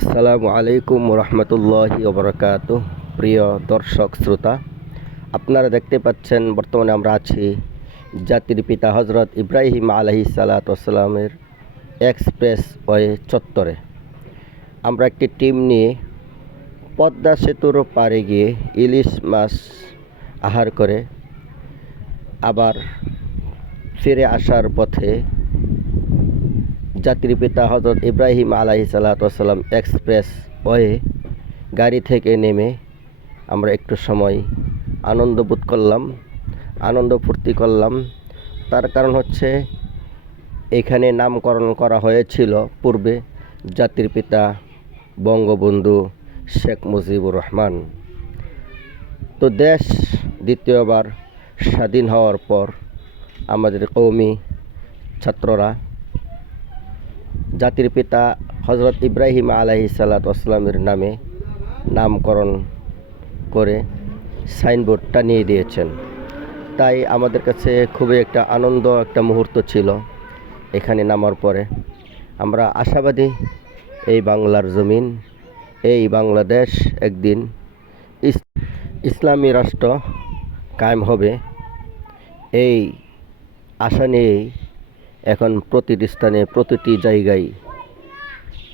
আসসালামু আলাইকুম রহমতুল্লাহি ওবরাকাত প্রিয় দর্শক, শ্রোতা, আপনারা দেখতে পাচ্ছেন বর্তমানে আমরা আছি জাতির পিতা হজরত ইব্রাহিম আলহি সালাতামের এক্সপ্রেস ওয়ে চত্বরে। আমরা একটি টিম নিয়ে পদ্মা সেতুর পাড়ে গিয়ে ইলিশ মাছ আহার করে আবার ফিরে আসার পথে জাতির পিতা হজরত ইব্রাহিম আলাহি সাল্লাতাম এক্সপ্রেস ওয়ে গাড়ি থেকে নেমে আমরা একটু সময় আনন্দ বোধ করলাম, আনন্দ ফুর্তি করলাম। তার কারণ হচ্ছে এখানে নামকরণ করা হয়েছিল পূর্বে জাতির পিতা বঙ্গবন্ধু শেখ মুজিবুর রহমান। তো দেশ দ্বিতীয়বার স্বাধীন হওয়ার পর আমাদের কৌমি ছাত্ররা জাতির পিতা হজরত ইব্রাহিম আলাহি সাল্লাতামের নামে নামকরণ করে সাইনবোর্ড টানিয়ে দিয়েছেন। তাই আমাদের কাছে খুবই একটা আনন্দ, একটা মুহূর্ত ছিল এখানে নামার পরে। আমরা আশাবাদী, এই বাংলার জমিন, এই বাংলাদেশ একদিন ইসলামী রাষ্ট্র কায়েম হবে। এই আশা নিয়েই এখন প্রতিটি স্থানে প্রতিটি জায়গায়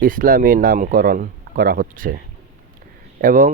ইসলামী নামকরণ করা হচ্ছে। এবং